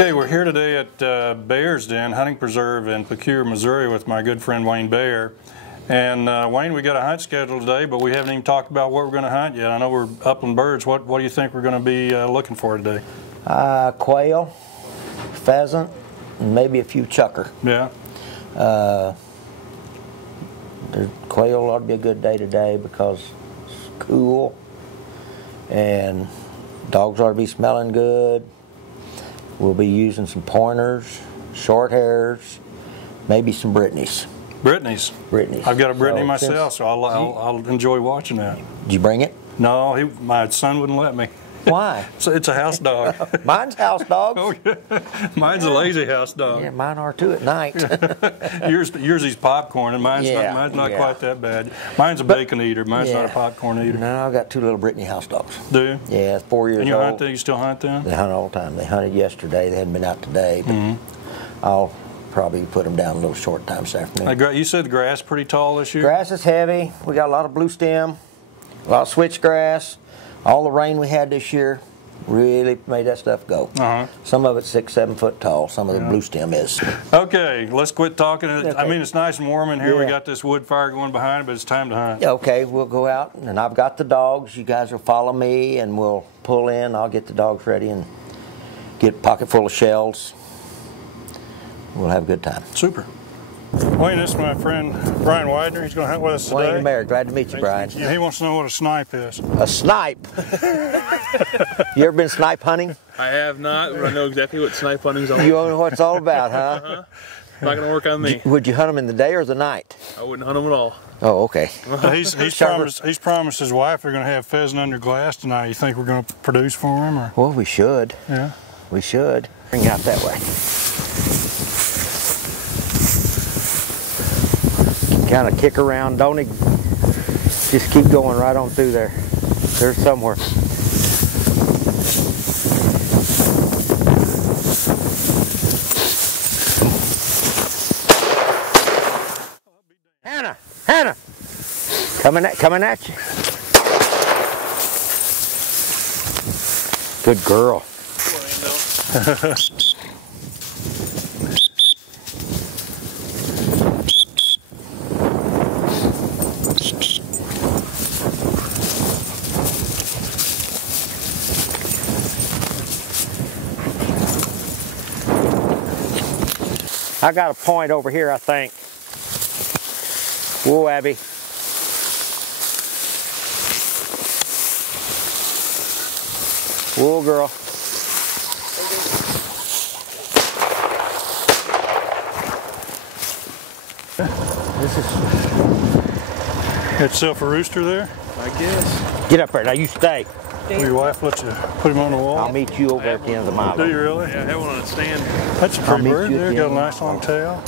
Okay, we're here today at Baier's Den Hunting Preserve in Pecure, Missouri with my good friend Wayne Baier. And Wayne, we got a hunt scheduled today, but we haven't even talked about what we're going to hunt yet. I know we're upland birds. What do you think we're going to be looking for today? Quail, pheasant, and maybe a few chukar. Yeah. The quail ought to be a good day today because it's cool, and dogs ought to be smelling good. We'll be using some pointers, short hairs, maybe some Brittany's. Brittany's? Brittany's. I've got a Brittany myself, so I'll enjoy watching that. Did you bring it? No, my son wouldn't let me. Why? It's a house dog. Mine's house dogs. Oh, yeah. Mine's a lazy house dog. Yeah, mine are too at night. yours is popcorn, and mine's not quite that bad. Mine's a bacon eater. Mine's not a popcorn eater. No, I've got two little Brittany house dogs. Do you? Yeah, 4 years old. And you hunt them? You still hunt them? They hunt all the time. They hunted yesterday. They hadn't been out today, but I'll probably put them down a little short time this afternoon. You said the grass is pretty tall this year? Grass is heavy. We got a lot of blue stem, a lot of switchgrass. All the rain we had this year really made that stuff go. Some of it's 6, 7 foot tall. Some of the blue stem is. Okay, let's quit talking. Okay. I mean, it's nice and warm in here. We got this wood fire going behind it, but it's time to hunt. Okay, we'll go out, and I've got the dogs. You guys will follow me, and we'll pull in. I'll get the dogs ready and get a pocket full of shells. We'll have a good time. Super. Wayne, this is my friend Brian Widener. He's going to hunt with us today. Wayne and Baier, glad to meet you, Brian. Yeah, he wants to know what a snipe is. A snipe? You ever been snipe hunting? I have not, but I know exactly what snipe hunting's all about. You know what it's all about, huh? Not going to work on me. Would you hunt them in the day or the night? I wouldn't hunt them at all. Oh, okay. He's promised his wife they're going to have pheasant under glass tonight. You think we're going to produce for him? Or? Well, we should. Yeah. We should. Bring it out that way. Kind of kick around, don't he? Just keep going right on through there. There's somewhere. Hannah, coming at you. Good girl. I got a point over here, I think. Whoa, Abby. Whoa, girl. This is... Got yourself a rooster there? I guess. Get up there. Now you stay. Will your wife let you put him on the wall? I'll meet you over at the end of the mile. Do you really? Yeah, I have one on a stand. That's a pretty bird there. Got a nice long tail.